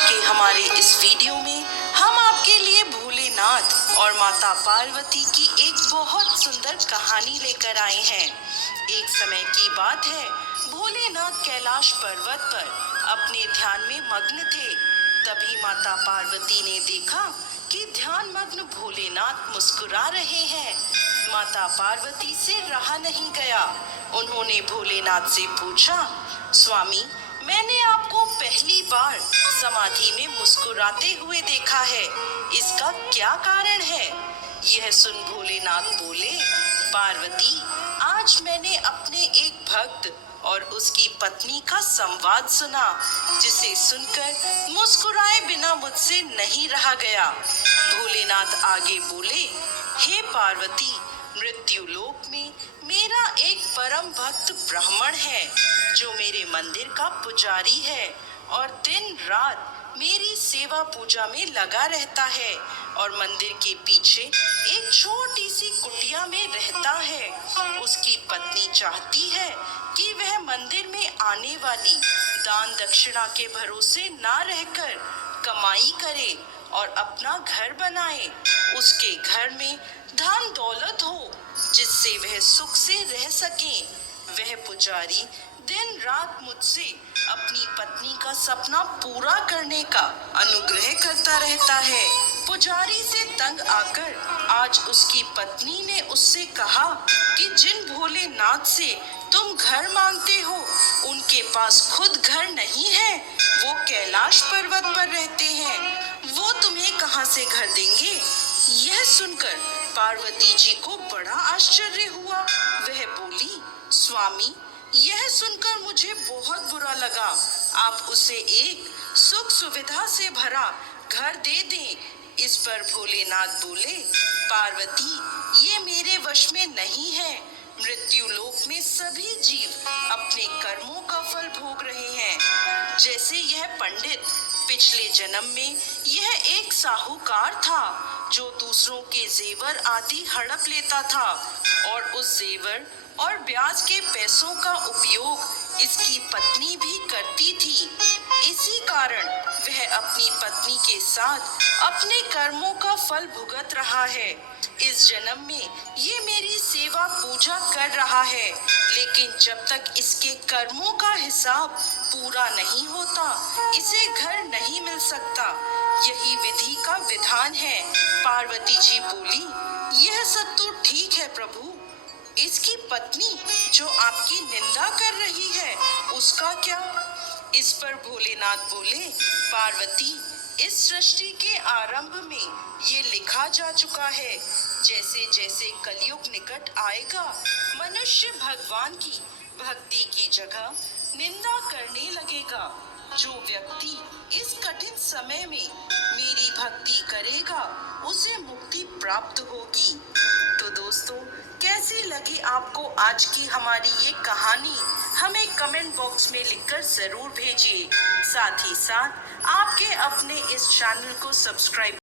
आज के हमारे इस वीडियो में हम आपके लिए भोलेनाथ और माता पार्वती की एक बहुत सुंदर कहानी लेकर आए हैं। एक समय की बात है, भोलेनाथ कैलाश पर्वत पर अपने ध्यान में मग्न थे। तभी माता पार्वती ने देखा कि ध्यान मग्न भोलेनाथ मुस्कुरा रहे हैं। माता पार्वती से रहा नहीं गया। उन्होंने भोलेनाथ से पूछा, स्वामी, मैंने आपको पहली बार समाधि में मुस्कुराते हुए देखा है, इसका क्या कारण है? यह सुन भोलेनाथ बोले, पार्वती, आज मैंने अपने एक भक्त और उसकी पत्नी का संवाद सुना, जिसे सुनकर मुस्कुराए बिना मुझसे नहीं रहा गया। भोलेनाथ आगे बोले, हे पार्वती, मृत्यु लोक में मेरा एक परम भक्त ब्राह्मण है, जो मेरे मंदिर का पुजारी है और दिन रात मेरी सेवा पूजा में लगा रहता है और मंदिर के पीछे एक छोटी सी कुटिया में रहता है। उसकी पत्नी चाहती है कि वह मंदिर में आने वाली दान दक्षिणा के भरोसे ना रहकर कमाई करे और अपना घर बनाए। उसके घर में धन दौलत हो, जिससे वह सुख से रह सके। वह पुजारी दिन रात मुझसे अपनी पत्नी का सपना पूरा करने का अनुग्रह करता रहता है। पुजारी से तंग आकर आज उसकी पत्नी ने उससे कहा कि जिन भोलेनाथ से तुम घर मांगते हो, उनके पास खुद घर नहीं है, वो कैलाश पर्वत पर रहते हैं, वो तुम्हें कहाँ से घर देंगे? यह सुनकर पार्वती जी को बड़ा आश्चर्य हुआ। वह बोली, स्वामी, यह सुनकर मुझे बहुत बुरा लगा। आप उसे एक सुख सुविधा से भरा घर दे दें। इस पर भोलेनाथ बोले, पार्वती, ये मेरे वश में नहीं है। मृत्यु लोक में सभी जीव अपने कर्मों का फल भोग रहे हैं। जैसे यह पंडित पिछले जन्म में यह एक साहूकार था, जो दूसरों के जेवर आदि हड़प लेता था और उस जेवर और ब्याज के पैसों का उपयोग इसकी पत्नी भी करती थी। इसी कारण वह अपनी पत्नी के साथ अपने कर्मों का फल भुगत रहा है। इस जन्म में ये मेरी सेवा पूजा कर रहा है, लेकिन जब तक इसके कर्मों का हिसाब पूरा नहीं होता, इसे घर नहीं मिल सकता। यही विधि का विधान है। पार्वती जी बोली, यह सब तो ठीक है प्रभु, इसकी पत्नी जो आपकी निंदा कर रही है, उसका क्या? इस पर भोलेनाथ बोले, पार्वती, इस सृष्टि के आरंभ में ये लिखा जा चुका है, जैसे जैसे कलयुग निकट आएगा, मनुष्य भगवान की भक्ति की जगह निंदा करने लगेगा। जो व्यक्ति इस कठिन समय में मेरी भक्ति करेगा, उसे मुक्ति प्राप्त होगी। तो दोस्तों, कैसी लगी आपको आज की हमारी ये कहानी? हमें कमेंट बॉक्स में लिखकर जरूर भेजिए। साथ ही साथ आपके अपने इस चैनल को सब्सक्राइब